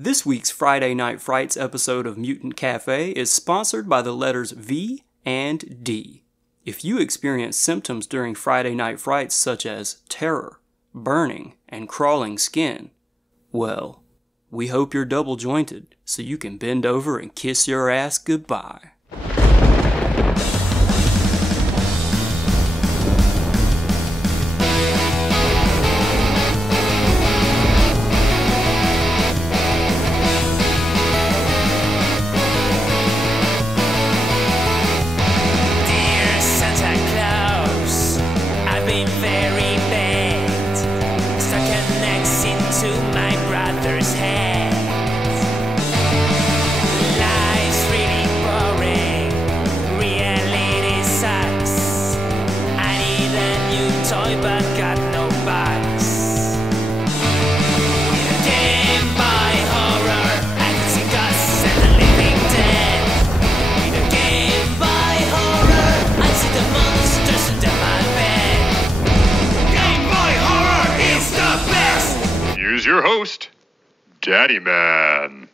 This week's Friday Night Frights episode of Mutant Cafe is sponsored by the letters V and D. If you experience symptoms during Friday Night Frights such as terror, burning, and crawling skin, well, we hope you're double jointed so you can bend over and kiss your ass goodbye. Your host, Daddyman.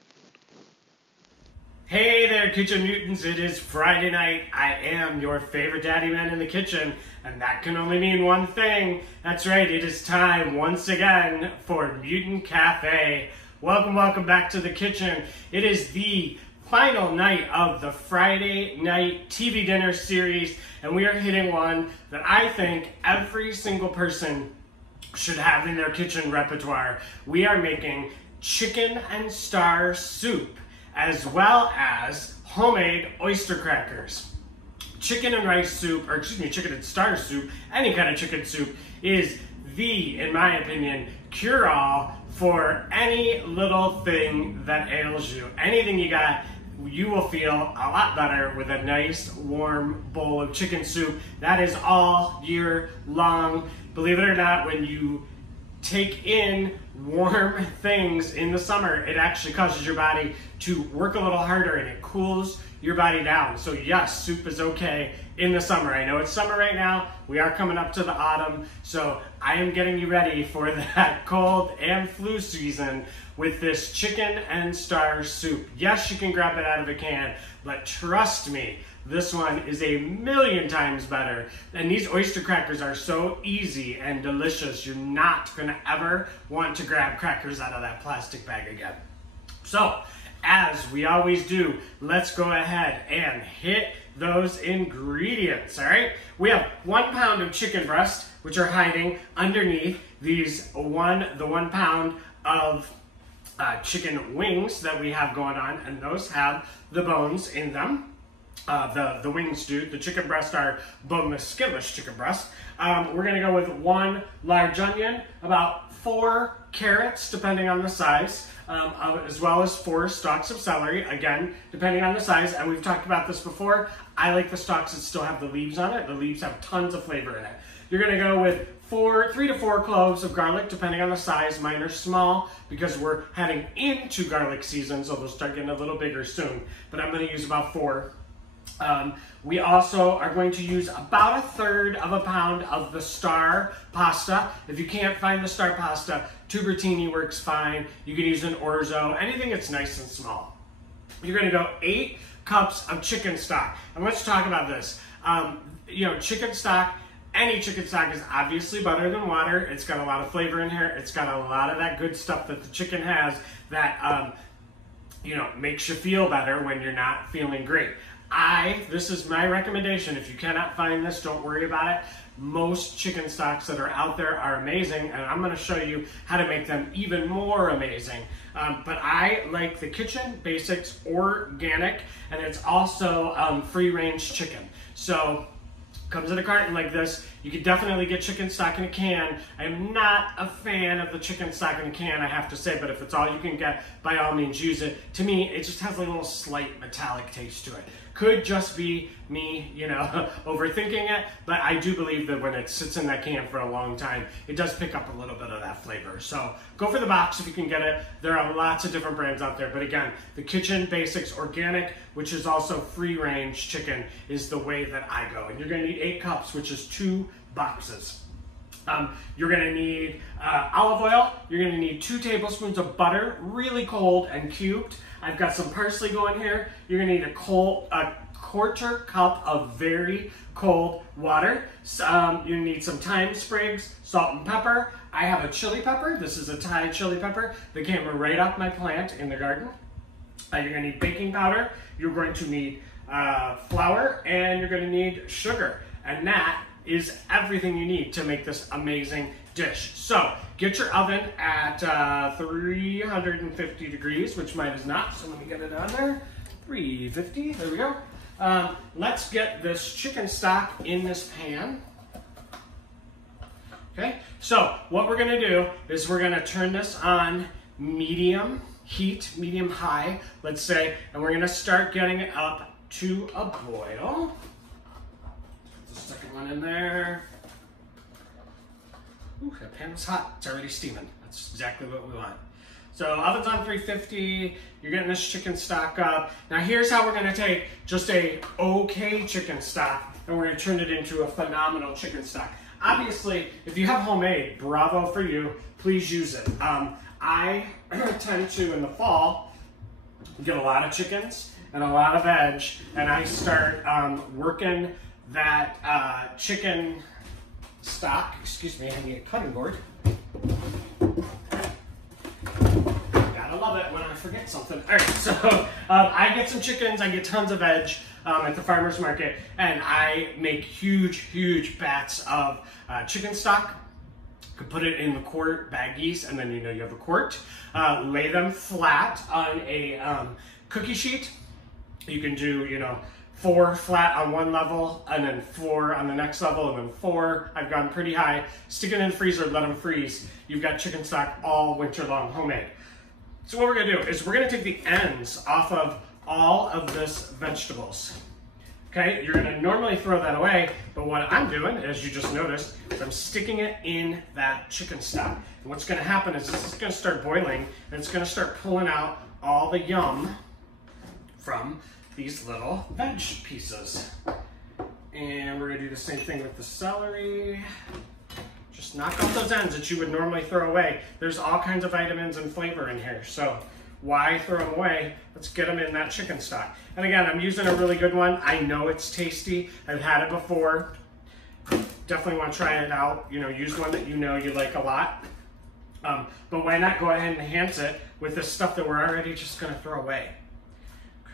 Hey there, Kitchen Mutants. It is Friday night. I am your favorite Daddyman in the kitchen, and that can only mean one thing. That's right, it is time once again for Mutant Cafe. Welcome back to the kitchen. It is the final night of the Friday night TV dinner series, and we are hitting one that I think every single person should have in their kitchen repertoire. We are making chicken and star soup, as well as homemade oyster crackers. Chicken and rice soup, or excuse me, chicken and star soup, any kind of chicken soup, is the, in my opinion, cure-all for any little thing that ails you. Anything you got, you will feel a lot better with a nice warm bowl of chicken soup. That is all year long. Believe it or not, when you take in warm things in the summer, it actually causes your body to work a little harder and it cools your body down. So yes, soup is okay in the summer. I know it's summer right now. We are coming up to the autumn. So I am getting you ready for that cold and flu season with this chicken and star soup. Yes, you can grab it out of a can, but trust me, this one is a million times better. And these oyster crackers are so easy and delicious. You're not gonna ever want to grab crackers out of that plastic bag again. So, as we always do, let's go ahead and hit those ingredients, all right? We have 1 pound of chicken breast, which are hiding underneath these the 1 pound of chicken wings that we have going on, and those have the bones in them. The wings do. The chicken breasts are boneless, skinless chicken breast. We're going to go with 1 large onion, about 4 carrots, depending on the size, as well as 4 stalks of celery, again, depending on the size. And we've talked about this before. I like the stalks that still have the leaves on it. The leaves have tons of flavor in it. You're going to go with 3 to 4 cloves of garlic, depending on the size. Mine are small because we're heading into garlic season, so they'll start getting a little bigger soon. But I'm going to use about 4. We also are going to use about 1/3 of a pound of the star pasta. If you can't find the star pasta, tubertini works fine. You can use an orzo, anything that's nice and small. You're going to go 8 cups of chicken stock. And let's talk about this. Chicken stock, any chicken stock is obviously better than water. It's got a lot of flavor in here. It's got a lot of that good stuff that the chicken has that, makes you feel better when you're not feeling great. This is my recommendation. If you cannot find this, don't worry about it. Most chicken stocks that are out there are amazing, and I'm going to show you how to make them even more amazing. But I like the Kitchen Basics Organic, and it's also free-range chicken. So comes in a carton like this. You could definitely get chicken stock in a can. I am not a fan of the chicken stock in a can, I have to say, but if it's all you can get, by all means use it. To me, it just has a little slight metallic taste to it. Could just be me, overthinking it, but I do believe that when it sits in that can for a long time, it does pick up a little bit of that flavor. So go for the box if you can get it. There are lots of different brands out there, but again, the Kitchen Basics Organic, which is also free-range chicken, is the way that I go. And you're gonna need 8 cups, which is 2 boxes. You're going to need olive oil. You're going to need 2 tablespoons of butter, really cold and cubed. I've got some parsley going here. You're going to need a 1/4 cup of very cold water. You need some thyme sprigs, salt and pepper. I have a chili pepper. This is a Thai chili pepper that came right off my plant in the garden. You're going to need baking powder. You're going to need flour, and you're going to need sugar. And that is everything you need to make this amazing dish. So get your oven at 350 degrees, which mine is not, so let me get it on there. 350, there we go. Let's get this chicken stock in this pan. Okay, so what we're gonna do is we're gonna turn this on medium heat, medium high, let's say, and we're gonna start getting it up to a boil. Put the second one in there. Ooh, that pan is hot. It's already steaming. That's exactly what we want. So oven's on 350. You're getting this chicken stock up. Now here's how we're going to take just a okay chicken stock and we're going to turn it into a phenomenal chicken stock. Obviously, if you have homemade, bravo for you. Please use it. I tend to, in the fall, get a lot of chickens and a lot of veg, and I start working that chicken stock. Excuse me, I need a cutting board. Gotta love it when I forget something. All right, so I get some chickens, I get tons of veg at the farmer's market, and I make huge bats of chicken stock. You can put it in the quart baggies, and then you know you have a quart. Lay them flat on a cookie sheet. You can do, 4 flat on one level, and then 4 on the next level, and then 4. I've gone pretty high. Stick it in the freezer, let them freeze. You've got chicken stock all winter long, homemade. So what we're gonna do is we're gonna take the ends off of all of this vegetables. Okay, you're gonna normally throw that away, but what I'm doing, as you just noticed, is I'm sticking it in that chicken stock. And what's gonna happen is this is gonna start boiling, and it's gonna start pulling out all the yum from these little veg pieces. And we're gonna do the same thing with the celery. Just knock off those ends that you would normally throw away. There's all kinds of vitamins and flavor in here, so why throw them away? Let's get them in that chicken stock. And again, I'm using a really good one. I know it's tasty. I've had it before. Definitely want to try it out. Use one that you know you like a lot. But why not go ahead and enhance it with this stuff that we're already just gonna throw away.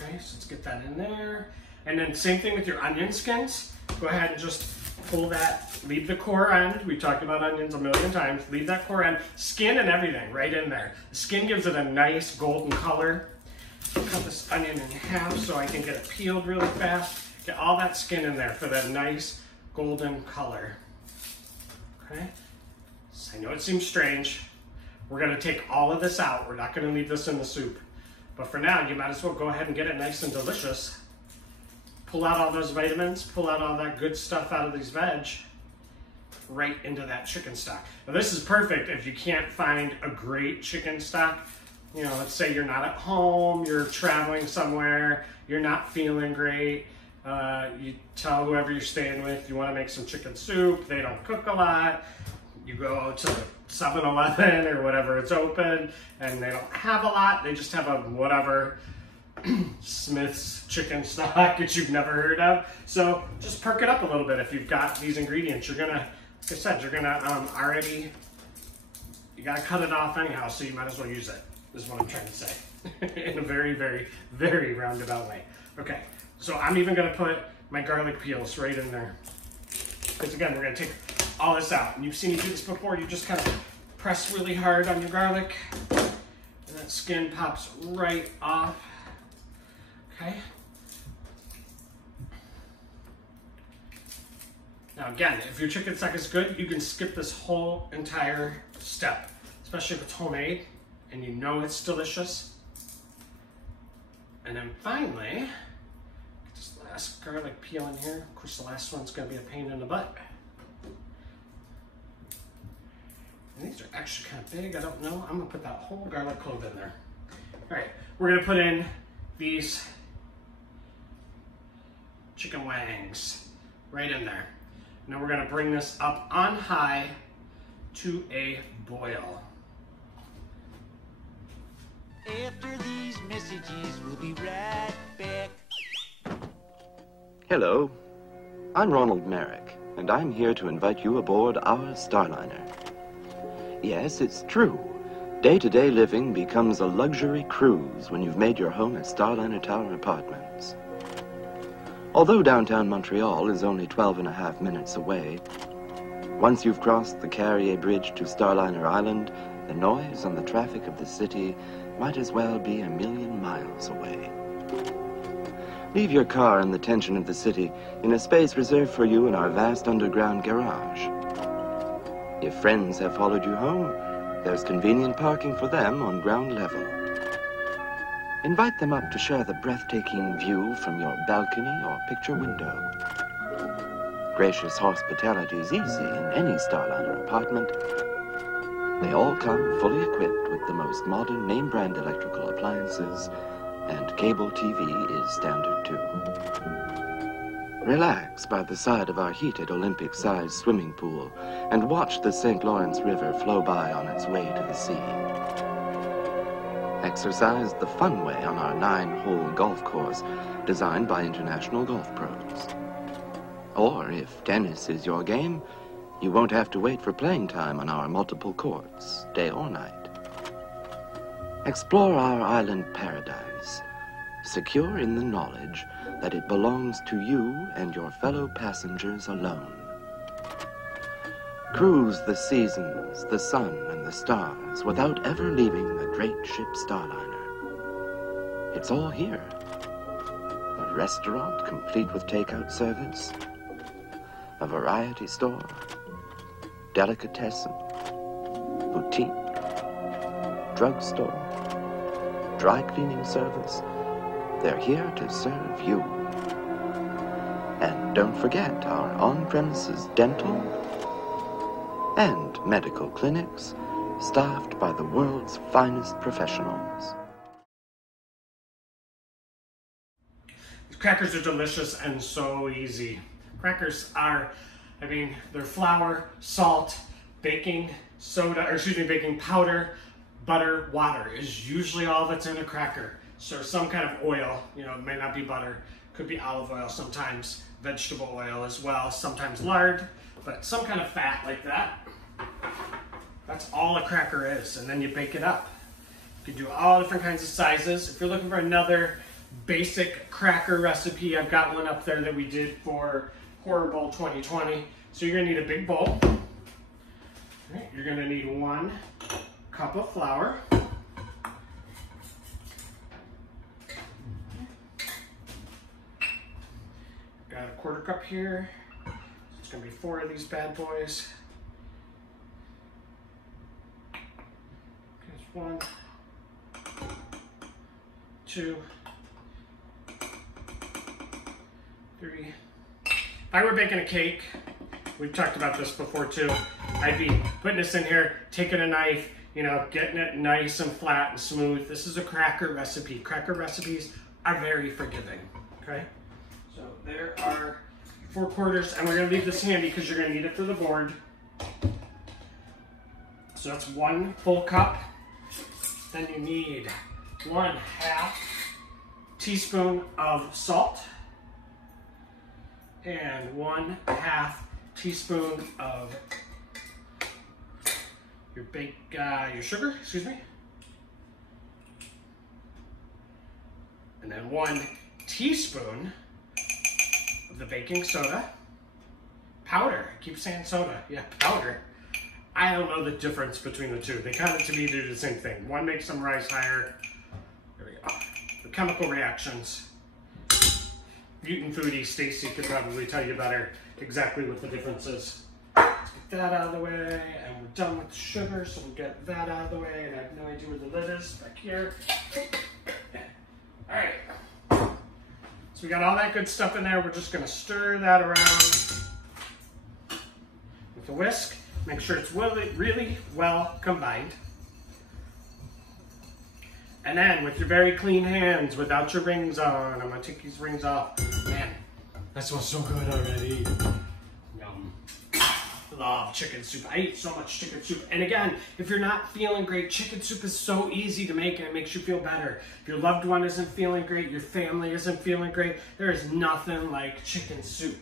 Okay, so let's get that in there. And then same thing with your onion skins. Go ahead and just pull that, leave the core end. We talked about onions a million times. Leave that core end, skin and everything right in there. The skin gives it a nice golden color. Cut this onion in half so I can get it peeled really fast. Get all that skin in there for that nice golden color. Okay, so I know it seems strange. We're gonna take all of this out. We're not gonna leave this in the soup. But for now, you might as well go ahead and get it nice and delicious. Pull out all those vitamins, pull out all that good stuff out of these veg, right into that chicken stock. Now this is perfect if you can't find a great chicken stock. Let's say you're not at home, you're traveling somewhere, you're not feeling great. You tell whoever you're staying with you want to make some chicken soup, they don't cook a lot. You go to 7-Eleven or whatever it's open, and they don't have a lot, they just have a whatever Smith's chicken stock that you've never heard of. So just perk it up a little bit if you've got these ingredients. You're gonna, like I said, you're gonna you gotta cut it off anyhow, so you might as well use it, is what I'm trying to say. In a very roundabout way. Okay, so I'm even gonna put my garlic peels right in there. Because again, we're gonna take all this out. And you've seen me do this before. You just kind of press really hard on your garlic, and that skin pops right off. Okay. Now again, if your chicken stock is good, you can skip this whole entire step, especially if it's homemade and you know it's delicious. And then finally, get this last garlic peel in here. Of course, the last one's gonna be a pain in the butt. And these are actually kind of big, I don't know. I'm gonna put that whole garlic clove in there. All right, we're gonna put in these chicken wangs right in there. Now we're gonna bring this up on high to a boil. After these messages, we'll be right back. Hello, I'm Ronald Merrick, and I'm here to invite you aboard our Starliner. Yes, it's true. Day-to-day living becomes a luxury cruise when you've made your home at Starliner Tower Apartments. Although downtown Montreal is only 12.5 minutes away, once you've crossed the Carrier Bridge to Starliner Island, the noise and the traffic of the city might as well be 1,000,000 miles away. Leave your car and the tension of the city in a space reserved for you in our vast underground garage. If friends have followed you home, there's convenient parking for them on ground level. Invite them up to share the breathtaking view from your balcony or picture window. Gracious hospitality is easy in any Starliner apartment. They all come fully equipped with the most modern name-brand electrical appliances, and cable TV is standard too. Relax by the side of our heated Olympic-sized swimming pool and watch the St. Lawrence River flow by on its way to the sea. Exercise the fun way on our 9-hole golf course designed by international golf pros. Or if tennis is your game, you won't have to wait for playing time on our multiple courts, day or night. Explore our island paradise, secure in the knowledge that it belongs to you and your fellow passengers alone. Cruise the seasons, the sun, and the stars without ever leaving the great ship Starliner. It's all here. A restaurant complete with takeout service, a variety store, delicatessen, boutique, drugstore, dry cleaning service. They're here to serve you. And don't forget our on-premises dental and medical clinics staffed by the world's finest professionals. Crackers are delicious and so easy. Crackers are, they're flour, salt, baking powder, butter, water is usually all that's in a cracker. So some kind of oil, it may not be butter, could be olive oil sometimes, vegetable oil as well, sometimes lard, but some kind of fat like that. That's all a cracker is, and then you bake it up. You can do all different kinds of sizes. If you're looking for another basic cracker recipe, I've got one up there that we did for Horror Bowl 2020. So you're gonna need a big bowl. Right, you're gonna need 1 cup of flour. Got a 1/4 cup here. It's gonna be 4 of these bad boys. There's 1, 2, 3. If I were baking a cake, we've talked about this before too, I'd be putting this in here, taking a knife, getting it nice and flat and smooth. This is a cracker recipe. Cracker recipes are very forgiving, okay? So there are 4/4, and we're gonna leave this handy because you're gonna need it for the board. So that's 1 full cup. Then you need 1/2 teaspoon of salt and 1/2 teaspoon of your sugar, and then 1 teaspoon of the baking soda powder. I keep saying soda, yeah, powder. I don't know the difference between the two. They kind of, to me, do the same thing. One makes them rise higher. There we go. The chemical reactions. Mutant foodie Stacy could probably tell you better exactly what the difference is. Let's get that out of the way, and we're done with the sugar, so we'll get that out of the way, and I have no idea where the lid is, back here. All right. So we got all that good stuff in there. We're just gonna stir that around with a whisk. Make sure it's really well combined. And then with your very clean hands, without your rings on, I'm gonna take these rings off. Man, that smells so good already. Yum. love chicken soup. I eat so much chicken soup. And again, if you're not feeling great, chicken soup is so easy to make and it makes you feel better. If your loved one isn't feeling great, your family isn't feeling great, there is nothing like chicken soup.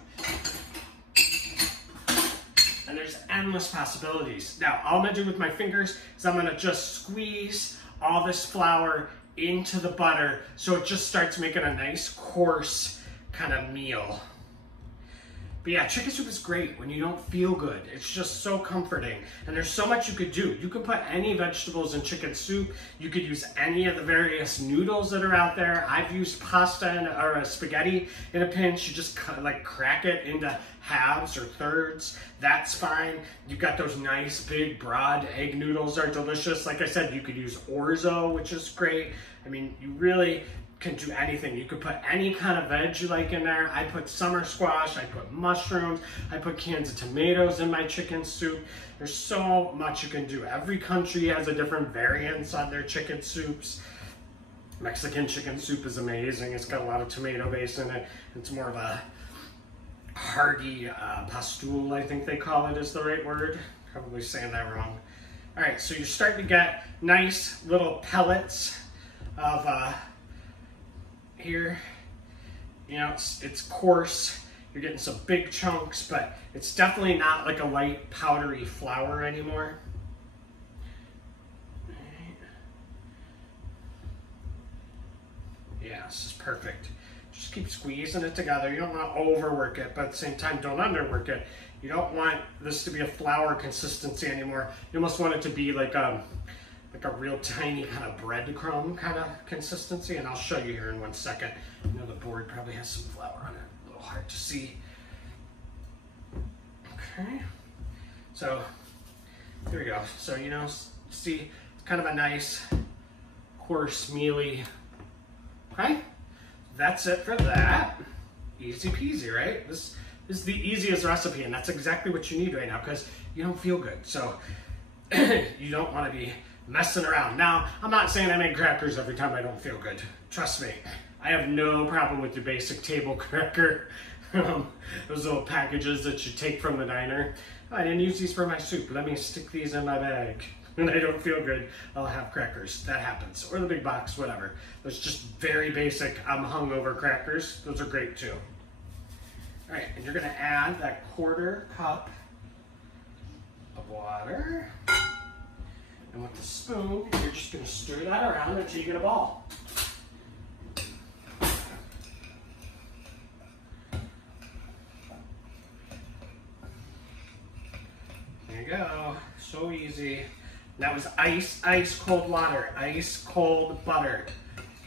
And there's endless possibilities. Now, all I'm gonna do with my fingers is I'm gonna just squeeze all this flour into the butter so it just starts making a nice coarse kind of meal. But yeah, chicken soup is great when you don't feel good. It's just so comforting. And there's so much you could do. You can put any vegetables in chicken soup. You could use any of the various noodles that are out there. I've used pasta or spaghetti in a pinch. You just crack it into halves or thirds. That's fine. You've got those nice big broad egg noodles are delicious. Like I said, you could use orzo, which is great. I mean, you really can do anything. You could put any kind of veg you like in there. I put summer squash, I put mushrooms, I put cans of tomatoes in my chicken soup. There's so much you can do. Every country has a different variance on their chicken soups. Mexican chicken soup is amazing. It's got a lot of tomato base in it. It's more of a hearty pastul, I think they call it is the right word. Probably saying that wrong. All right, so you're starting to get nice little pellets of here, you know, it's coarse. You're getting some big chunks, but it's definitely not like a white powdery flour anymore. Yeah, this is perfect. Just keep squeezing it together. You don't want to overwork it, but at the same time, don't underwork it. You don't want this to be a flour consistency anymore. You almost want it to be like a real tiny kind of breadcrumb kind of consistency, and I'll show you here in 1 second. I know the board probably has some flour on it, a little hard to see. Okay, so here we go. So, you know, see, it's kind of a nice, coarse, mealy, okay? That's it for that. Easy peasy, right? This is the easiest recipe, and that's exactly what you need right now because you don't feel good. So you don't want to be messing around. Now, I'm not saying I make crackers every time I don't feel good. Trust me, I have no problem with your basic table cracker. Those little packages that you take from the diner. Oh, I didn't use these for my soup. Let me stick these in my bag. When I don't feel good, I'll have crackers. That happens. Or the big box, whatever. Those just very basic, I'm hungover crackers. Those are great too. All right, and you're gonna add that 1/4 cup of water. And with the spoon, you're just going to stir that around until you get a ball. There you go. So easy. That was ice cold water, ice cold butter.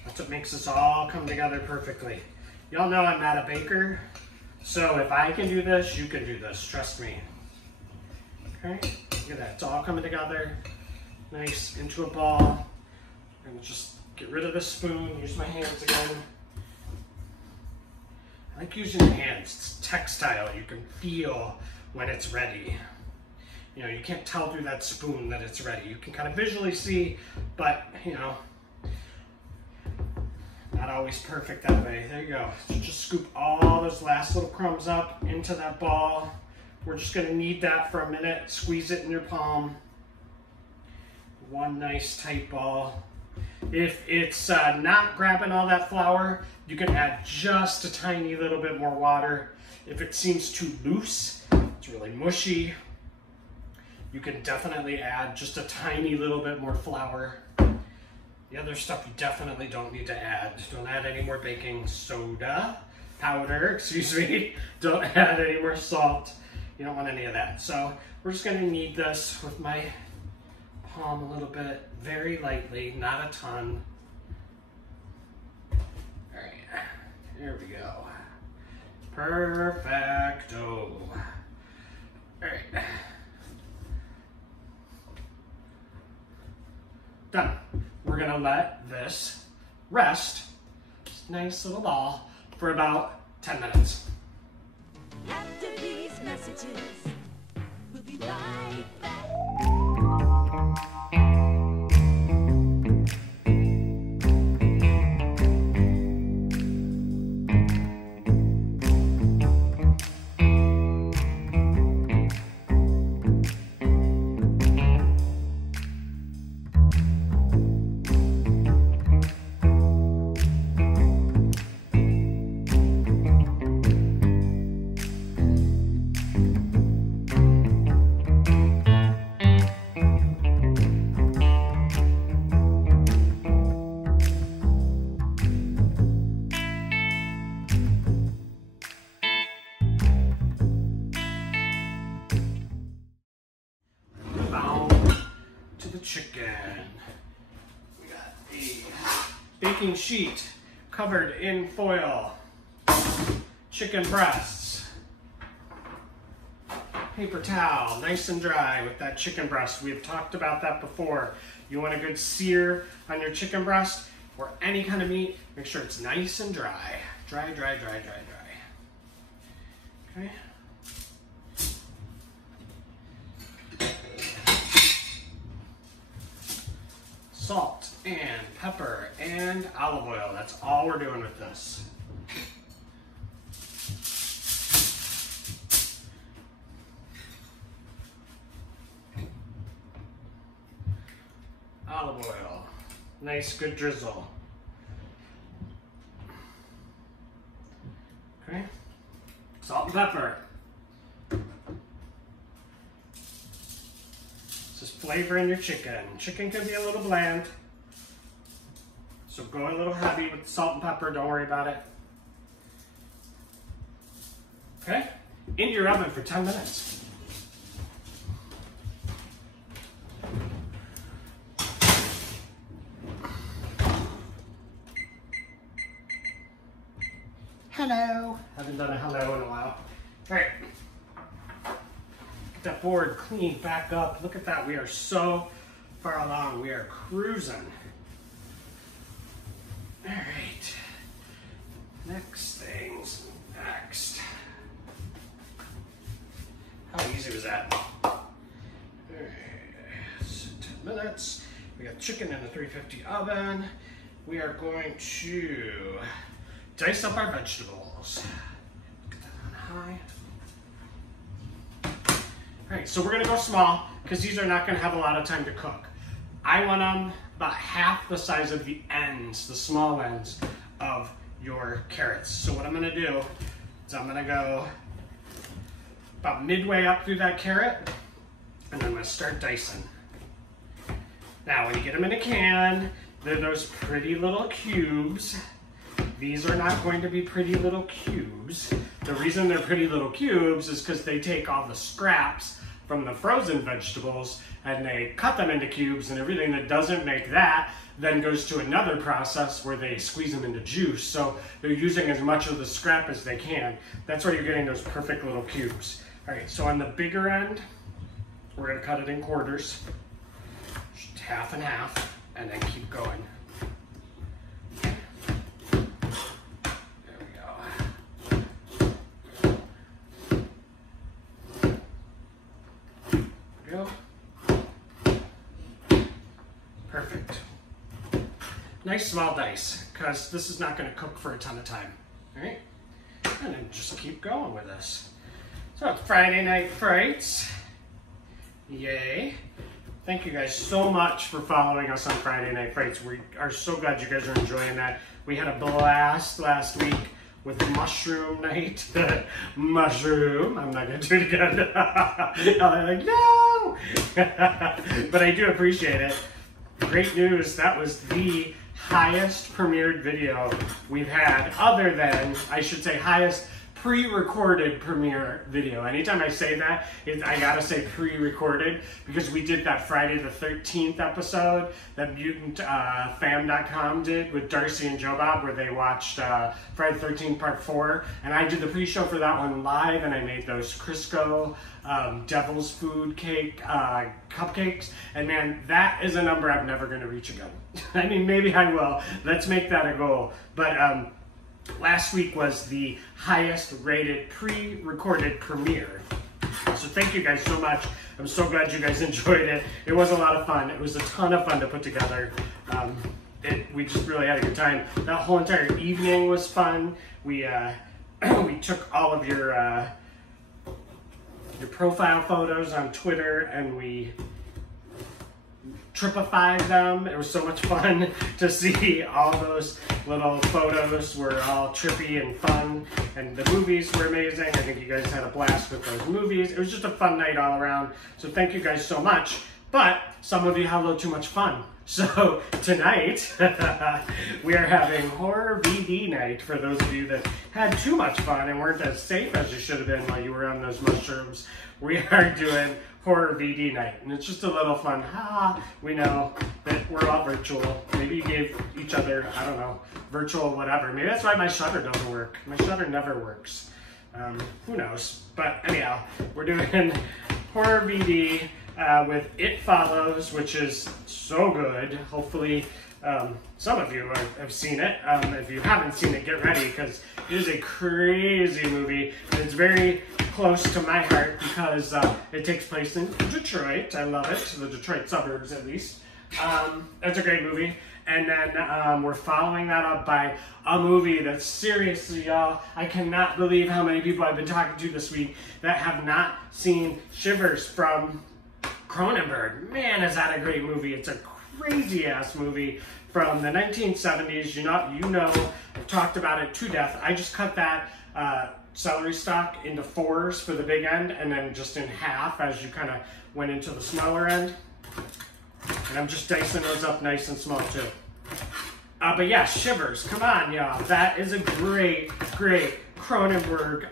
That's what makes this all come together perfectly. Y'all know I'm not a baker, so if I can do this, you can do this. Trust me. Okay, look at that. It's all coming together. Nice, into a ball. And just get rid of the spoon, use my hands again. I like using your hands, it's textile. You can feel when it's ready. You know, you can't tell through that spoon that it's ready. You can kind of visually see, but you know, not always perfect that way. There you go. So just scoop all those last little crumbs up into that ball. We're just gonna knead that for a minute, squeeze it in your palm. One nice tight ball. If it's not grabbing all that flour, you can add just a tiny little bit more water. If it seems too loose, it's really mushy, you can definitely add just a tiny little bit more flour. The other stuff you definitely don't need to add. Don't add any more baking soda, powder, excuse me. Don't add any more salt. You don't want any of that. So we're just gonna knead this with my palm a little bit, very lightly, not a ton. All right, here we go. Perfecto. All right. Done. We're gonna let this rest, nice little ball, for about 10 minutes. After these messages, we'll be right back. chicken. We got a baking sheet covered in foil. Chicken breasts. Paper towel, nice and dry with that chicken breast. We have talked about that before. You want a good sear on your chicken breast or any kind of meat, make sure it's nice and dry. Dry, dry, dry, dry, dry. Okay. Salt and pepper and olive oil. That's all we're doing with this. Olive oil. Nice, good drizzle. Okay. Salt and pepper. Just flavoring your chicken. Chicken can be a little bland, so go a little heavy with the salt and pepper. Don't worry about it. Okay. Into your oven for 10 minutes. Hello. Haven't done a hello in a while. All right. Get that board cleaned back up. Look at that. We are so far along. We are cruising. All right. Next things next. How easy was that? All right. So 10 minutes. We got chicken in the 350 oven. We are going to dice up our vegetables. Get that on high. All right, so we're gonna go small because these are not gonna have a lot of time to cook. I want them about half the size of the ends, the small ends of your carrots. So what I'm gonna do is I'm gonna go about midway up through that carrot, and I'm gonna start dicing. Now, when you get them in a can, they're those pretty little cubes. These are not going to be pretty little cubes. The reason they're pretty little cubes is because they take all the scraps from the frozen vegetables and they cut them into cubes, and everything that doesn't make that then goes to another process where they squeeze them into juice. So they're using as much of the scrap as they can. That's why you're getting those perfect little cubes. All right, so on the bigger end, we're gonna cut it in quarters, just half and half, and then keep going. Go. Perfect. Nice small dice, because this is not going to cook for a ton of time. All right, and then just keep going with this. So it's Friday Night Frights. Yay. Thank you guys so much for following us on Friday Night Frights. We are so glad you guys are enjoying that. We had a blast last week with mushroom night. Mushroom. I'm not going to do it again. I'm like, no! But I do appreciate it. Great news. That was the highest premiered video we've had, other than, I should say, highest pre-recorded premiere video. Anytime I say that, I gotta say pre-recorded, because we did that Friday the 13th episode that MutantFam.com did with Darcy and Joe Bob, where they watched Friday the 13th Part 4, and I did the pre-show for that one live, and I made those Crisco Devil's Food Cake cupcakes, and man, that is a number I'm never gonna reach again. I mean, maybe I will. Let's make that a goal. But last week was the highest rated pre-recorded premiere. So thank you guys so much. I'm so glad you guys enjoyed it. It was a lot of fun. It was a ton of fun to put together. We just really had a good time. That whole entire evening was fun. We we took all of your profile photos on Twitter and we tripified them. It was so much fun to see all those little photos were all trippy and fun, and the movies were amazing. I think you guys had a blast with those movies. It was just a fun night all around, so thank you guys so much. But some of you had a little too much fun. So tonight, we are having horror VD night for those of you that had too much fun and weren't as safe as you should have been while you were on those mushrooms. We are doing horror VD night, and it's just a little fun. We know that we're all virtual. Maybe you gave each other, I don't know, virtual whatever. Maybe that's why my shutter doesn't work. My shutter never works. Who knows? But anyhow, we're doing horror VD with It Follows, which is so good. Hopefully some of you have seen it. If you haven't seen it, get ready, because it is a crazy movie. And it's very close to my heart because it takes place in Detroit. I love it, the Detroit suburbs at least. It's a great movie. And then we're following that up by a movie that, seriously, y'all, I cannot believe how many people I've been talking to this week that have not seen Shivers from Cronenberg. Man, is that a great movie. It's a crazy-ass movie from the 1970s. You know, I've talked about it to death. I just cut that celery stalk into 4s for the big end, and then just in half as you kind of went into the smaller end. And I'm just dicing those up nice and small too. But yeah, Shivers, come on, y'all. That is a great, great Cronenberg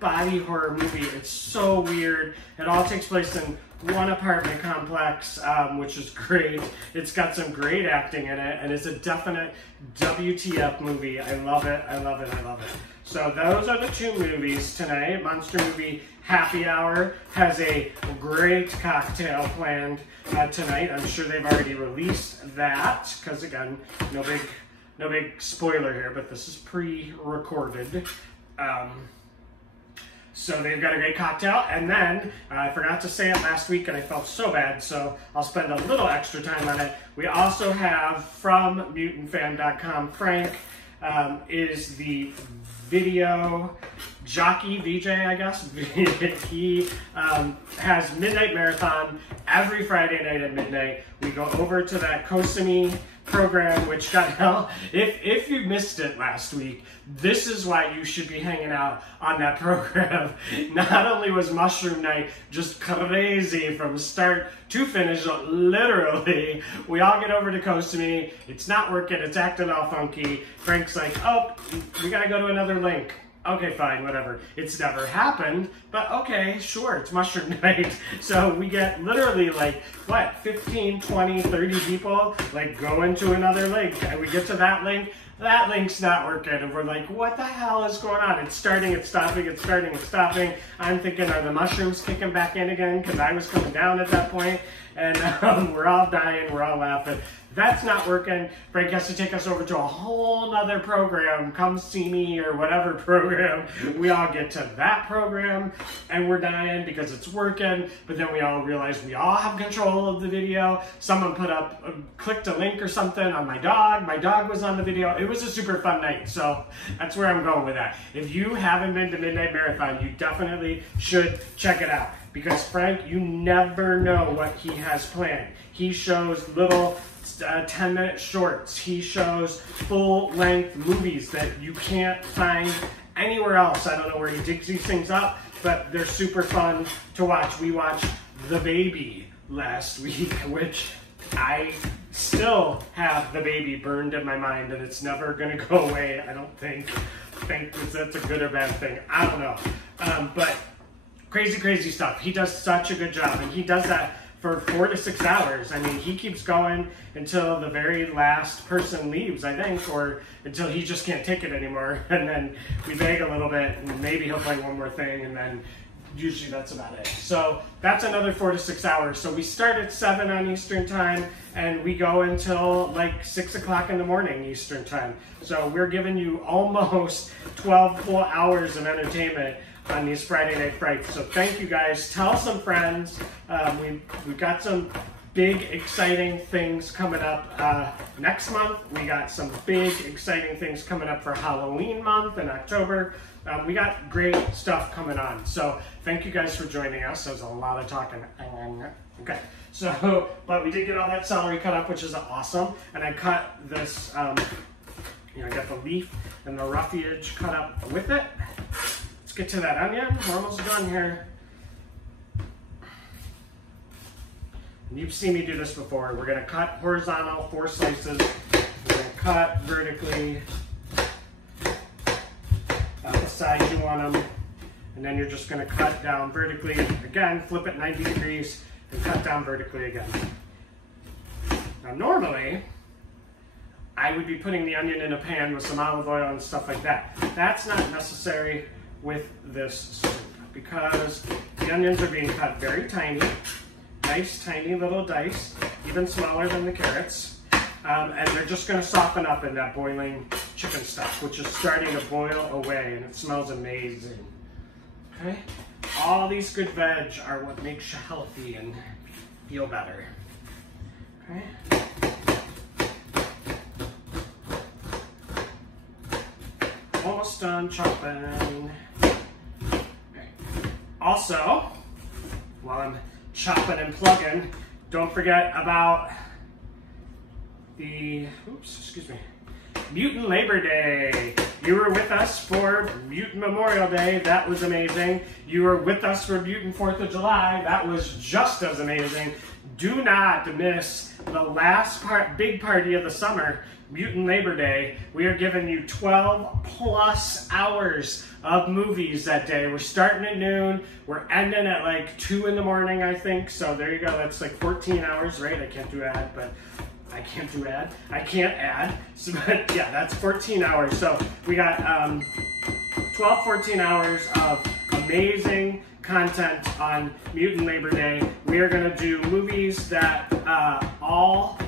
body horror movie. It's so weird. It all takes place in one apartment complex, which is great. It's got some great acting in it, and it's a definite WTF movie. I love it, I love it, I love it. So those are the 2 movies tonight. Monster Movie Happy Hour has a great cocktail planned tonight. I'm sure they've already released that, because again, no big spoiler here, but this is pre-recorded. So they've got a great cocktail, and then I forgot to say it last week, and I felt so bad, so I'll spend a little extra time on it. We also have, from mutantfam.com, Frank is the video jockey, VJ, I guess. He has Midnight Marathon every Friday night at midnight. We go over to that Kosumi program, which got hell. If you missed it last week, this is why you should be hanging out on that program. Not only was Mushroom Night just crazy from start to finish, literally, we all get over to Kosumi, it's not working, it's acting all funky. Frank's like, oh, we gotta go to another link. Okay, fine, whatever. It's never happened, but okay, sure, it's Mushroom Night. So we get literally like, what, 15, 20, 30 people, like, go into another link, and we get to that link's not working, and we're like, what the hell is going on? It's starting, it's stopping, it's starting, it's stopping. I'm thinking, are the mushrooms kicking back in again? Because I was coming down at that point, and we're all dying, we're all laughing. That's not working. Frank has to take us over to a whole nother program, Come See Me or whatever program. We all get to that program and we're dying because it's working, but then we all realize we all have control of the video. Someone clicked a link or something on my dog. My dog was on the video. It was a super fun night, so that's where I'm going with that. If you haven't been to Midnight Marathon, you definitely should check it out, because Frank, you never know what he has planned. He shows little 10-minute shorts. He shows full-length movies that you can't find anywhere else. I don't know where he digs these things up, but they're super fun to watch. We watched The Baby last week, which I still have The Baby burned in my mind, and it's never going to go away, I don't think. That's a good or bad thing. I don't know. But crazy, crazy stuff. He does such a good job, and he does that for 4 to 6 hours. I mean, he keeps going until the very last person leaves, I think, or until he just can't take it anymore. And then we beg a little bit, and maybe he'll play one more thing, and then usually that's about it. So that's another 4 to 6 hours. So we start at 7 on Eastern time, and we go until like 6 o'clock in the morning Eastern time. So we're giving you almost 12 full hours of entertainment on these Friday Night Frights. So thank you guys. Tell some friends. We've got some big, exciting things coming up next month. We got some big, exciting things coming up for Halloween month in October. We got great stuff coming on. So thank you guys for joining us. There's a lot of talking. Okay. So, but we did get all that celery cut up, which is awesome. And I cut this, I got the leaf and the roughage cut up with it. Let's get to that onion. We're almost done here. You've seen me do this before. We're going to cut horizontal, 4 slices. We're going to cut vertically. The size you want them. And then you're just gonna cut down vertically. Again, flip it 90 degrees and cut down vertically again. Now normally, I would be putting the onion in a pan with some olive oil and stuff like that. That's not necessary with this soup because the onions are being cut very tiny, nice tiny little dice, even smaller than the carrots. And they're just gonna soften up in that boiling chicken stock, which is starting to boil away, and it smells amazing. Okay? All these good veg are what makes you healthy and feel better. Okay? Almost done chopping. Okay. Also, while I'm chopping and plugging, don't forget about the, Mutant Labor Day. You were with us for Mutant Memorial Day. That was amazing. You were with us for Mutant 4th of July. That was just as amazing. Do not miss the last big party of the summer, Mutant Labor Day. We are giving you 12 plus hours of movies that day. We're starting at noon. We're ending at like 2 in the morning, I think. So there you go. That's like 14 hours, right? I can't add. So, but yeah, that's 14 hours. So we got 12, 14 hours of amazing content on Mutant Labor Day. We are going to do movies that all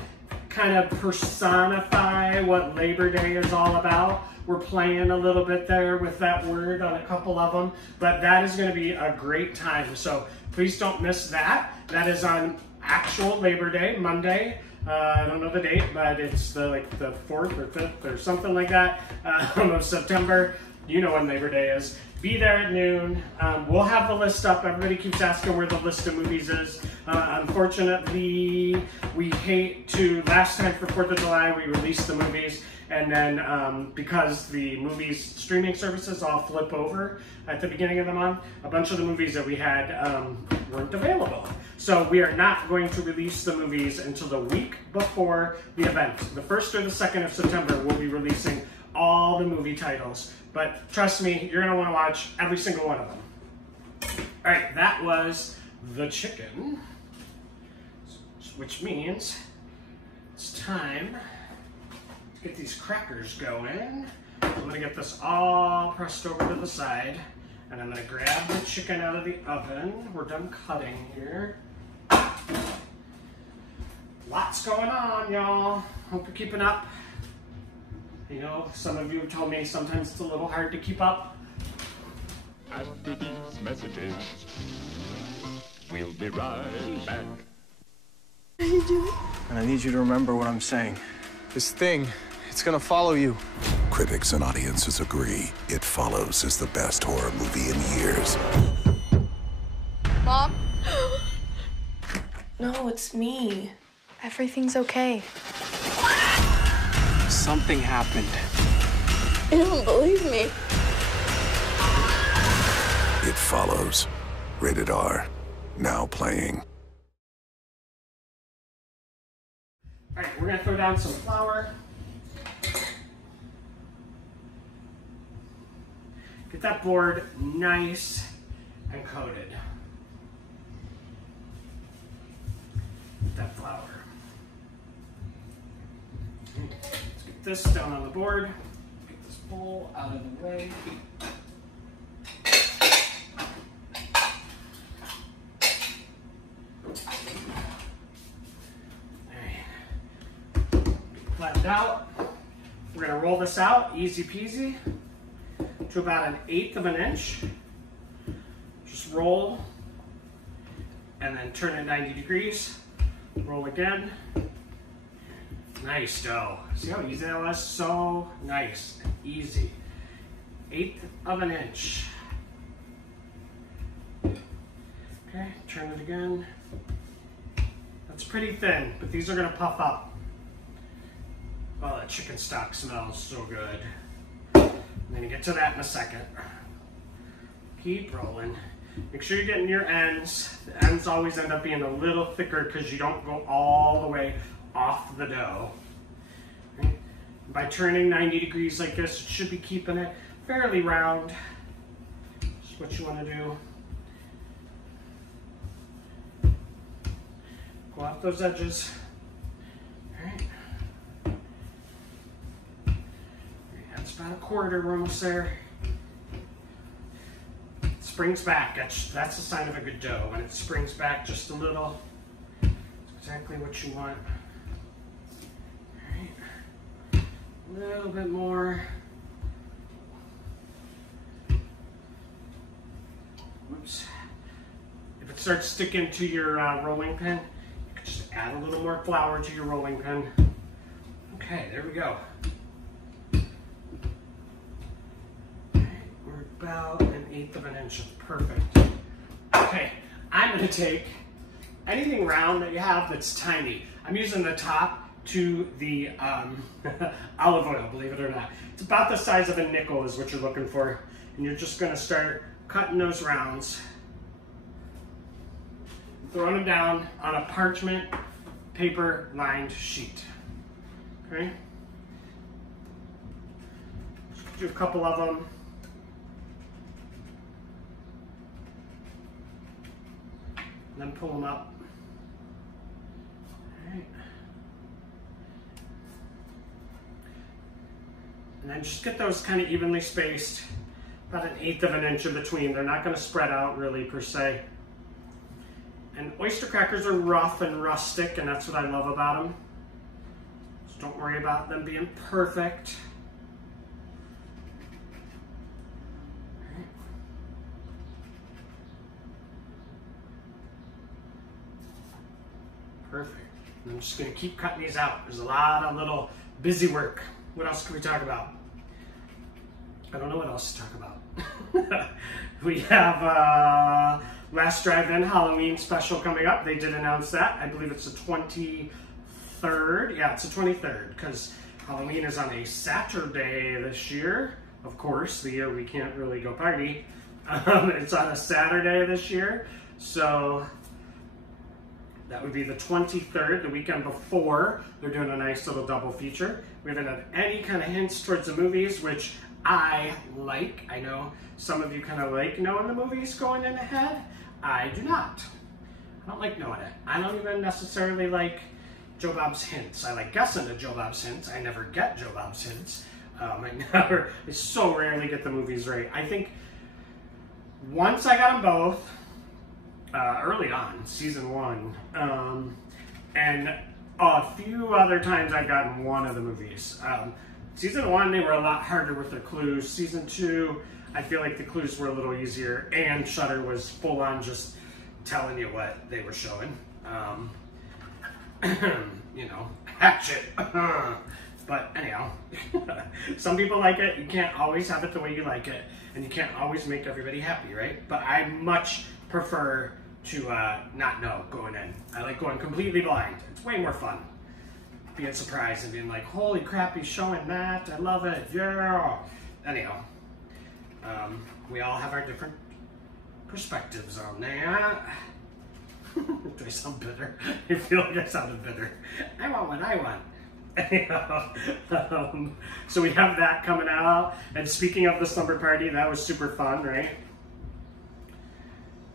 kind of personify what Labor Day is all about. We're playing a little bit there with that word on a couple of them, but that is going to be a great time. So please don't miss that. That is on actual Labor Day, Monday. I don't know the date, but it's the 4th or 5th or something like that of September. You know when Labor Day is. Be there at noon. We'll have the list up. Everybody keeps asking where the list of movies is. Unfortunately, we hate to, last time for 4th of July, we released the movies. And then because the movies streaming services all flip over at the beginning of the month, a bunch of the movies that we had weren't available. So we are not going to release the movies until the week before the event. The 1st or the 2nd of September, we'll be releasing all the movie titles. But trust me, you're gonna wanna watch every single one of them. All right, that was the chicken, which means it's time to get these crackers going. I'm gonna get this all pressed over to the side, and I'm gonna grab the chicken out of the oven. We're done cutting here. Lots going on, y'all. Hope you're keeping up. You know, some of you have told me sometimes it's a little hard to keep up. After these messages, we'll be right back. What are you doing? And I need you to remember what I'm saying. This thing, it's gonna follow you. Critics and audiences agree It Follows is the best horror movie in years. Mom? No, it's me. Everything's okay. Something happened. You don't believe me. It Follows. Rated R. Now playing. All right, we're gonna throw down some flour. Get that board nice and coated. Get that flour. Let's get this down on the board. Get this bowl out of the way. Flattened out. We're going to roll this out, easy peasy, to about 1/8 of an inch. Just roll, and then turn it 90 degrees. Roll again. Nice dough. See how easy that was? So nice and easy. 1/8 of an inch. Okay, turn it again. That's pretty thin, but these are going to puff up. Oh, that chicken stock smells so good. I'm gonna get to that in a second. Keep rolling. Make sure you're getting your ends. The ends always end up being a little thicker because you don't go all the way off the dough. Okay. By turning 90 degrees like this, it should be keeping it fairly round. Just what you want to do. Go off those edges. All right. That's about a quarter. We're almost there. It springs back. That's a sign of a good dough. When it springs back just a little, it's exactly what you want. All right. A little bit more. Oops. If it starts sticking to your rolling pin, you can just add a little more flour to your rolling pin. Okay, there we go. We're about 1/8 of an inch. Perfect. Okay, I'm going to take anything round that you have that's tiny. I'm using the top to the olive oil, believe it or not. It's about the size of a nickel is what you're looking for. And you're just going to start cutting those rounds. Throwing them down on a parchment paper lined sheet. Okay? Just do a couple of them. And then pull them up. All right. And then just get those kind of evenly spaced, about 1/8 of an inch in between. They're not going to spread out really per se. And oyster crackers are rough and rustic, and that's what I love about them. So don't worry about them being perfect. Perfect. And I'm just going to keep cutting these out. There's a lot of little busy work. What else can we talk about? I don't know what else to talk about. We have Last Drive-In Halloween special coming up. They did announce that. I believe it's the 23rd. Yeah, it's the 23rd because Halloween is on a Saturday this year. Of course, the year we can't really go party. It's on a Saturday this year. So that would be the 23rd, the weekend before. They're doing a nice little double feature. We haven't had any kind of hints towards the movies, which I like. I know some of you kind of like knowing the movies going in ahead. I do not. I don't like knowing it. I don't even necessarily like Joe Bob's hints. I like guessing at Joe Bob's hints. I never get Joe Bob's hints. I so rarely get the movies right. I think once I got them both, early on, season 1, and a few other times I've gotten one of the movies. Season 1, they were a lot harder with their clues. Season 2, I feel like the clues were a little easier, and Shudder was full on just telling you what they were showing. You know, hatchet. But anyhow, some people like it. You can't always have it the way you like it, and you can't always make everybody happy, right? But I much prefer to not know going in. I like going completely blind. It's way more fun. Being surprised and being like, holy crap, he's showing that. I love it. Yeah. Anyhow, we all have our different perspectives on that. Do I sound bitter? I feel like I sounded bitter. I want what I want. Anyhow, so we have that coming out. And speaking of the slumber party, that was super fun, right?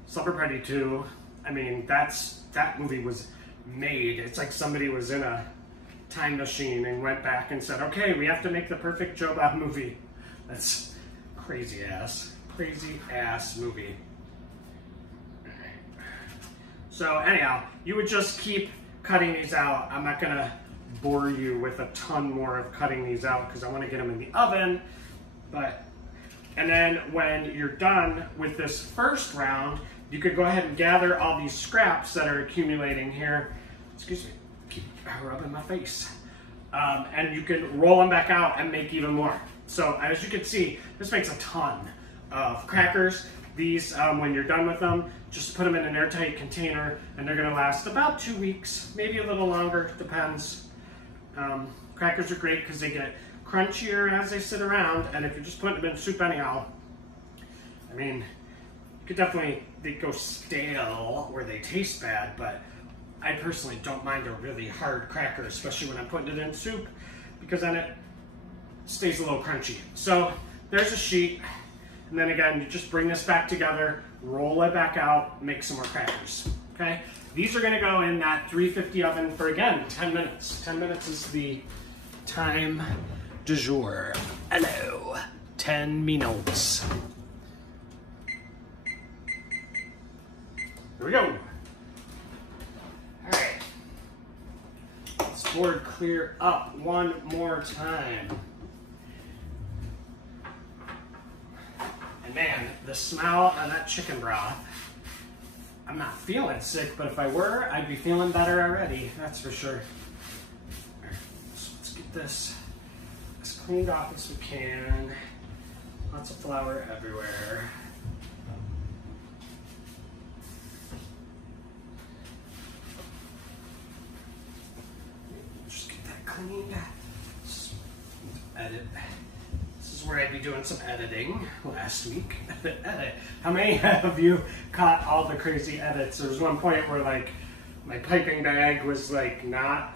Slumber Party 2, I mean, that movie was made. It's like somebody was in a time machine and went back and said, okay, we have to make the perfect Joe Bob movie. That's crazy ass movie. So anyhow, you would just keep cutting these out. I'm not gonna bore you with a ton more of cutting these out because I want to get them in the oven. And then when you're done with this first round, you could go ahead and gather all these scraps that are accumulating here. Excuse me, keep rubbing my face. And you can roll them back out and make even more. So as you can see, this makes a ton of crackers. These, when you're done with them, just put them in an airtight container and they're gonna last about 2 weeks, maybe a little longer, depends. Crackers are great because they get crunchier as they sit around, and if you're just putting them in soup anyhow, I mean, you could definitely, they go stale or they taste bad, but I personally don't mind a really hard cracker, especially when I'm putting it in soup, because then it stays a little crunchy. So there's a sheet. And then again, you just bring this back together, roll it back out, make some more crackers, okay? These are gonna go in that 350 oven for, again, 10 minutes. 10 minutes is the time du jour. Hello, 10 minutes. Here we go. All right. Let's board clear up one more time. And man, the smell of that chicken broth, I'm not feeling sick, but if I were, I'd be feeling better already, that's for sure. All right, so let's get this as cleaned off as we can. Lots of flour everywhere. Just get that cleaned. Just edit. This is where I'd be doing some editing last week. Edit. How many of you caught all the crazy edits? There was one point where like my piping bag was like not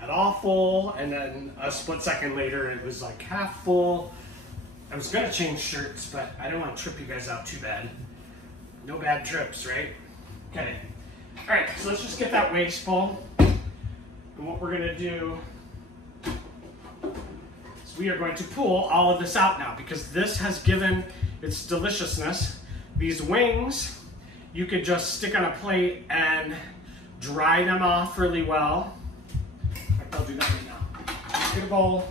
at all full, and then a split second later it was like half full. I was gonna change shirts, but I don't want to trip you guys out too bad. No bad trips, right? Okay. All right, so let's just get that waste full. And what we're gonna do is we are going to pull all of this out now, because this has given its deliciousness. These wings, you could just stick on a plate and dry them off really well. In fact, I'll do that right now. Get a bowl.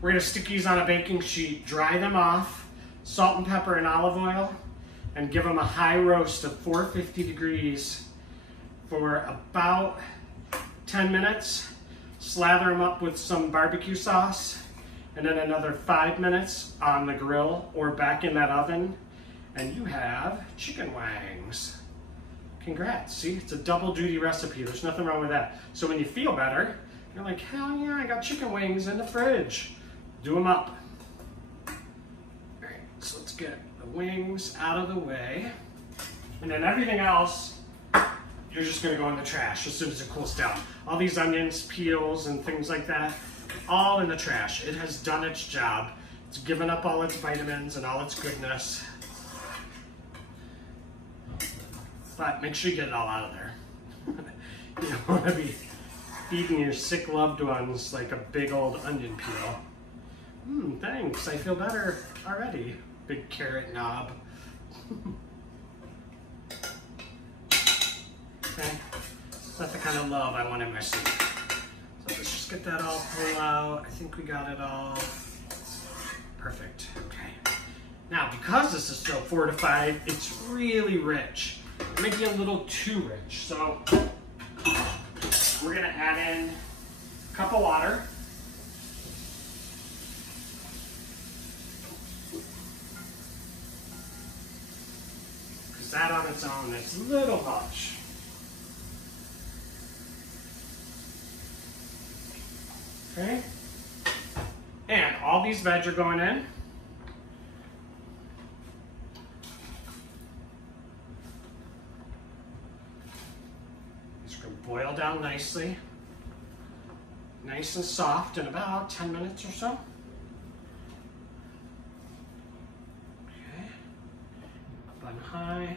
We're gonna stick these on a baking sheet, dry them off, salt and pepper and olive oil, and give them a high roast of 450 degrees for about 10 minutes. Slather them up with some barbecue sauce, and then another 5 minutes on the grill or back in that oven, and you have chicken wings. Congrats, see, it's a double duty recipe. There's nothing wrong with that. So when you feel better, you're like, hell yeah, I got chicken wings in the fridge. Do them up. All right, so let's get the wings out of the way. And then everything else, you're just gonna go in the trash as soon as it cools down. All these onions, peels, and things like that, all in the trash. It has done its job. It's given up all its vitamins and all its goodness. But make sure you get it all out of there. You don't wanna be feeding your sick loved ones like a big old onion peel. Thanks, I feel better already. Big carrot knob. Okay, it's not the kind of love I want in my soup. So let's just get that all pulled out. I think we got it all. Perfect, okay. Now, because this is so fortified, it's really rich. It might be a little too rich, so we're gonna add in a cup of water. Because that on its own is a little much. Okay? And all these veg are going in. It's going to boil down nicely. Nice and soft in about 10 minutes or so. Okay. Up on high.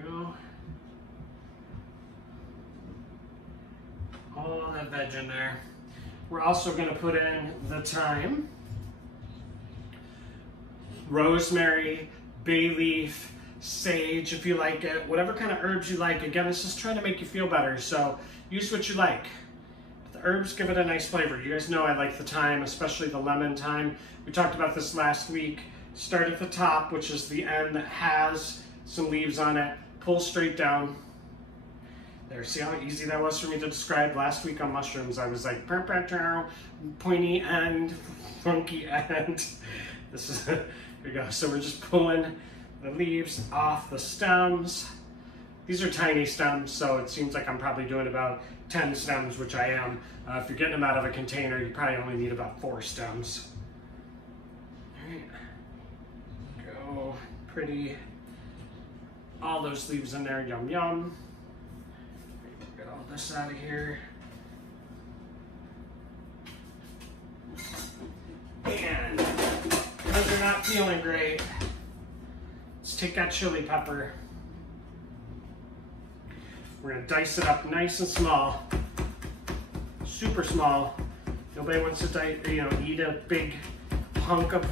Go. All that veg in there. We're also going to put in the thyme, rosemary, bay leaf, sage if you like it, whatever kind of herbs you like. Again, this is trying to make you feel better, so use what you like. But the herbs give it a nice flavor. You guys know I like the thyme, especially the lemon thyme. We talked about this last week. Start at the top, which is the end that has some leaves on it. Pull straight down. There, see how easy that was for me to describe? Last week on mushrooms, I was like, pointy end, funky end. This is, here we go. So we're just pulling the leaves off the stems. These are tiny stems, so it seems like I'm probably doing about 10 stems, which I am. If you're getting them out of a container, you probably only need about 4 stems. All right. Go pretty. All those leaves in there, yum yum. Get all this out of here. And because they're not feeling great, let's take that chili pepper. We're gonna dice it up nice and small, super small. Nobody wants to eat a big hunk of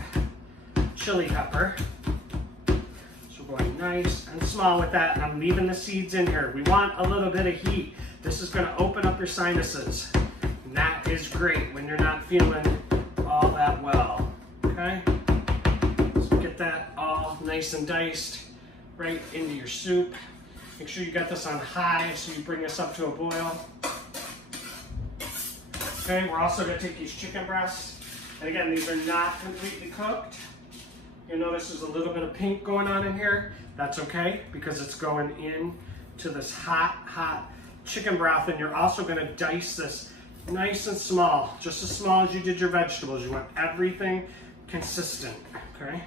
chili pepper. So we're going nice and small with that, and I'm leaving the seeds in here. We want a little bit of heat. This is gonna open up your sinuses. And that is great when you're not feeling all that well, okay? So get that all nice and diced right into your soup. Make sure you got this on high so you bring this up to a boil. Okay, we're also gonna take these chicken breasts. And again, these are not completely cooked. You'll notice there's a little bit of pink going on in here. That's okay, because it's going in to this hot, hot chicken broth, and you're also gonna dice this nice and small, just as small as you did your vegetables. You want everything consistent, okay?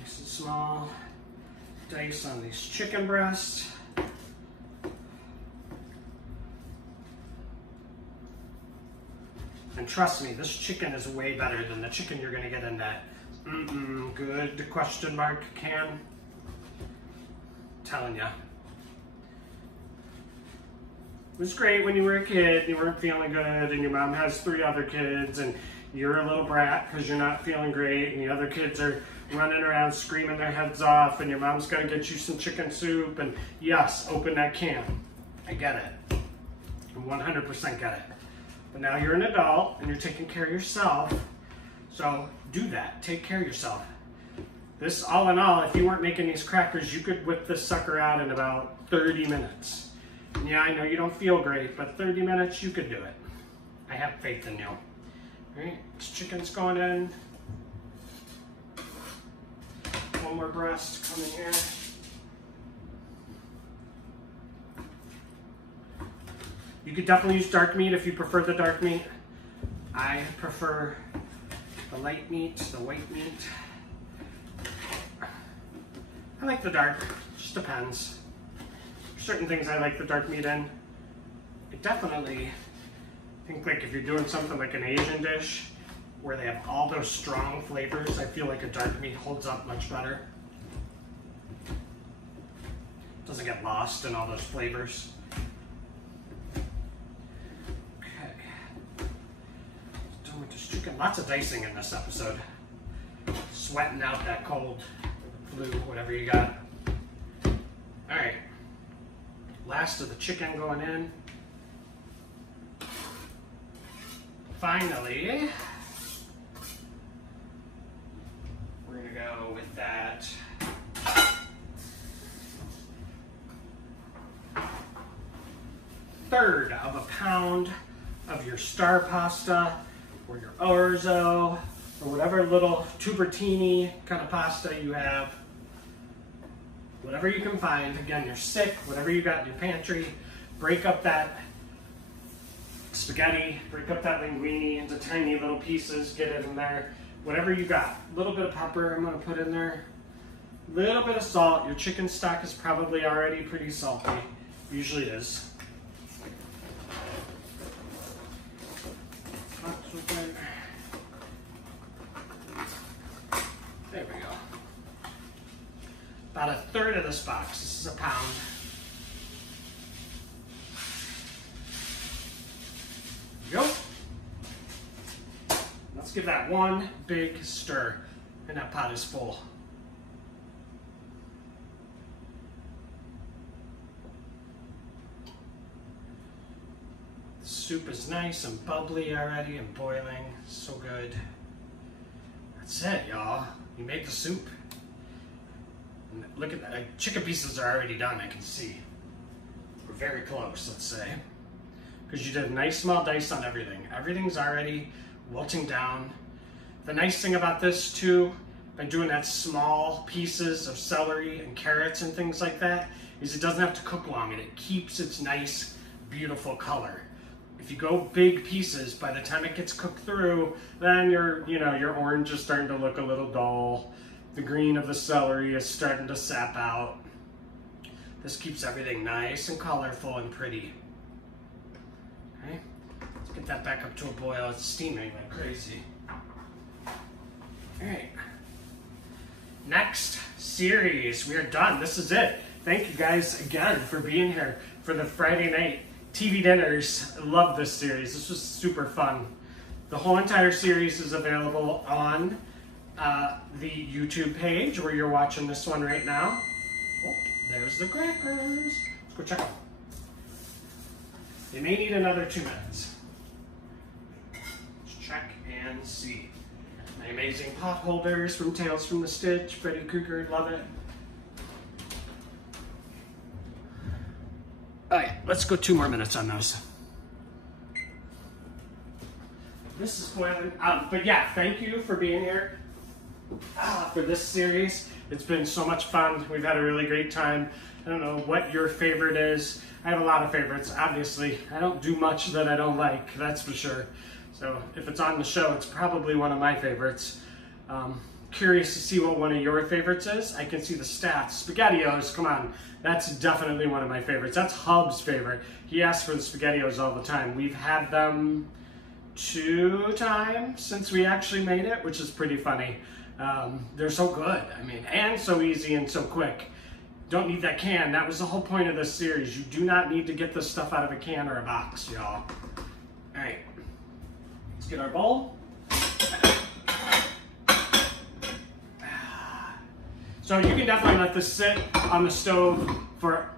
Nice and small. Dice on these chicken breasts. And trust me, this chicken is way better than the chicken you're gonna get in that good question mark can. I'm telling ya. It was great when you were a kid and you weren't feeling good and your mom has 3 other kids and you're a little brat because you're not feeling great and the other kids are running around screaming their heads off and your mom's got to get you some chicken soup, and yes, open that can. I get it. I 100% get it. But now you're an adult and you're taking care of yourself, so do that. Take care of yourself. This, all in all, if you weren't making these crackers, you could whip this sucker out in about 30 minutes. And yeah, I know you don't feel great, but 30 minutes, you could do it. I have faith in you. All right, this chicken's going in. One more breast coming here. You could definitely use dark meat if you prefer the dark meat. I prefer the light meat, the white meat. I like the dark, just depends. Certain things I like the dark meat in. I definitely think like if you're doing something like an Asian dish where they have all those strong flavors, I feel like a dark meat holds up much better. Doesn't get lost in all those flavors. Okay. Done with this chicken. Lots of dicing in this episode. Sweating out that cold, flu, whatever you got. All right. Last of the chicken going in. Finally, we're gonna go with that third of a pound of your star pasta or your orzo or whatever little tubertini kind of pasta you have. Whatever you can find. Again, you're sick, whatever you got in your pantry, break up that spaghetti, break up that linguine into tiny little pieces, get it in there. Whatever you got. A little bit of pepper I'm gonna put in there. A little bit of salt. Your chicken stock is probably already pretty salty. Usually is. There we go. About a third of this box. This is a pound. There we go. Let's give that one big stir, and that pot is full. The soup is nice and bubbly already and boiling. So good. That's it, y'all. You made the soup. Look at that. Chicken pieces are already done, I can see. We're very close, let's say. Because you did a nice small dice on everything. Everything's already wilting down. The nice thing about this too, by doing that small pieces of celery and carrots and things like that, is it doesn't have to cook long and it keeps its nice, beautiful color. If you go big pieces, by the time it gets cooked through, then your orange is starting to look a little dull. The green of the celery is starting to sap out. This keeps everything nice and colorful and pretty. Okay, let's get that back up to a boil. It's steaming like crazy. Alright. Next series. We are done. This is it. Thank you guys again for being here for the Friday night TV dinners. I love this series. This was super fun. The whole entire series is available on the YouTube page where you're watching this one right now. Oh, there's the crackers. Let's go check them. They may need another 2 minutes. Let's check and see. My amazing pot holders from Tales from the Stitch. Freddy Krueger, love it. Alright, let's go 2 more minutes on those. This is when, but yeah, thank you for being here for this series. It's been so much fun. We've had a really great time. I don't know what your favorite is. I have a lot of favorites, obviously. I don't do much that I don't like, that's for sure. So if it's on the show, it's probably one of my favorites. Curious to see what one of your favorites is. I can see the stats. SpaghettiOs, come on. That's definitely one of my favorites. That's Hub's favorite. He asks for the SpaghettiOs all the time. We've had them 2 times since we actually made it, which is pretty funny. They're so good, I mean, and so easy and so quick. Don't need that can. That was the whole point of this series. You do not need to get this stuff out of a can or a box, y'all. All right, let's get our bowl. So you can definitely let this sit on the stove for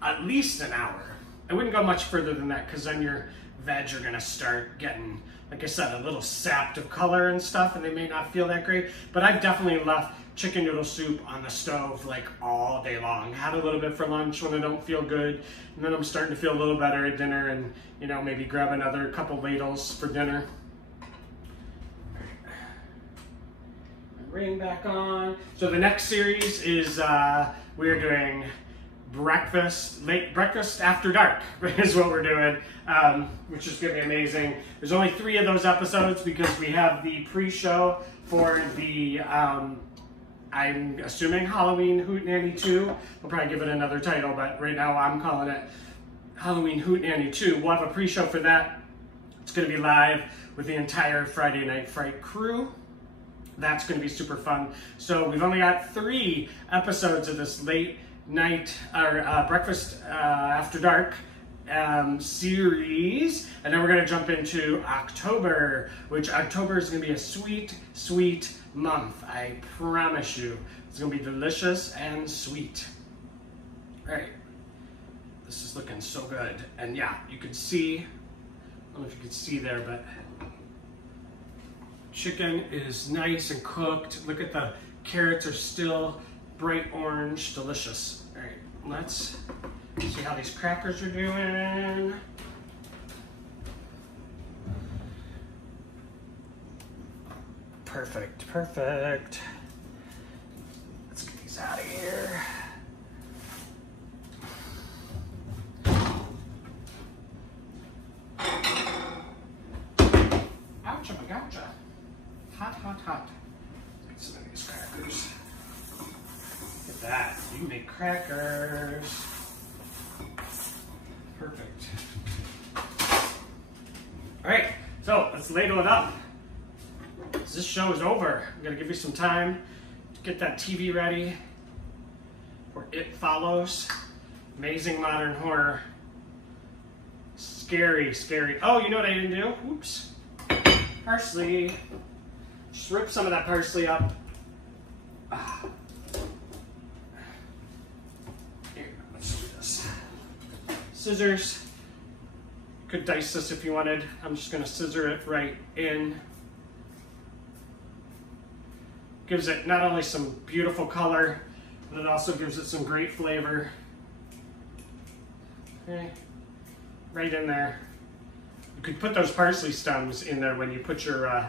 at least an hour. I wouldn't go much further than that because then your veg are gonna start getting, like I said, a little sapped of color and stuff, and they may not feel that great. But I've definitely left chicken noodle soup on the stove like all day long. Had a little bit for lunch when I don't feel good, and then I'm starting to feel a little better at dinner, and you know, maybe grab another couple ladles for dinner. Ring back on. So the next series is we're doing late breakfast after dark is what we're doing, which is gonna be amazing. There's only 3 of those episodes because we have the pre-show for the I'm assuming Halloween Hootenanny 2. We'll probably give it another title, but right now I'm calling it Halloween Hootenanny 2. We'll have a pre-show for that. It's gonna be live with the entire Friday Night Fright crew. That's going to be super fun. So we've only got 3 episodes of this late night or breakfast after dark series, and then we're going to jump into October, which October is going to be a sweet, sweet month. I promise you, it's going to be delicious and sweet. All right, this is looking so good, and yeah, you can see. I don't know if you can see there, but. Chicken is nice and cooked. Look at the carrots are still bright orange, delicious. All right, let's see how these crackers are doing. Perfect, perfect. Let's get these out of here. Ouch, my gotcha. Hot, hot, hot. Get some of these crackers. Look at that. You can make crackers. Perfect. All right, so let's ladle it up. This show is over. I'm gonna give you some time to get that TV ready for It Follows. Amazing modern horror. Scary, scary. Oh, you know what I didn't do? Oops. Parsley. Just rip some of that parsley up. Here, let's do this. Scissors. You could dice this if you wanted. I'm just gonna scissor it right in. Gives it not only some beautiful color, but it also gives it some great flavor. Okay, right in there. You could put those parsley stems in there when you put your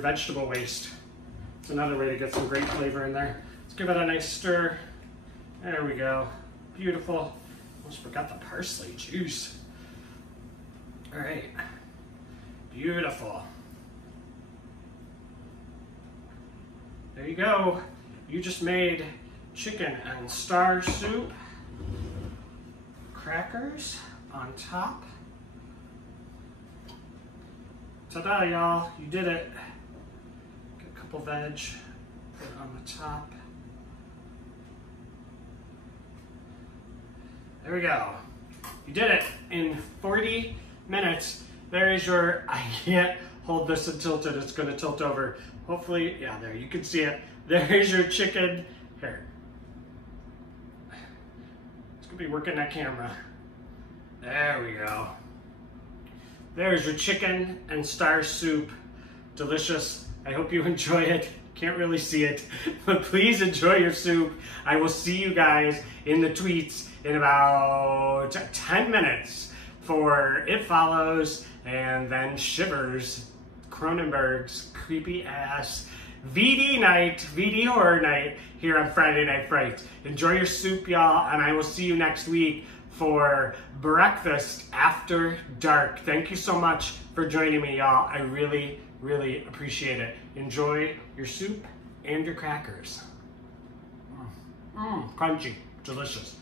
vegetable waste. It's another way to get some great flavor in there. Let's give it a nice stir. There we go. Beautiful. Almost forgot the parsley juice. All right. Beautiful. There you go. You just made chicken and star soup. Crackers on top. Ta-da, y'all. You did it. Get a couple veg Put it on the top. There we go. You did it in 40 minutes. There is your, I can't hold this and tilt it, it's gonna tilt over. Hopefully, yeah, there, you can see it. There is your chicken. Here. It's gonna be working that camera. There we go. There's your chicken and star soup. Delicious. I hope you enjoy it. Can't really see it, but please enjoy your soup. I will see you guys in the tweets in about 10 minutes for It Follows and then Shivers, Cronenberg's creepy ass VD night, VD horror night here on Friday Night Frights. Enjoy your soup, y'all, and I will see you next week for Breakfast After Dark. Thank you so much for joining me, y'all. I really, really appreciate it. Enjoy your soup and your crackers. Crunchy, delicious.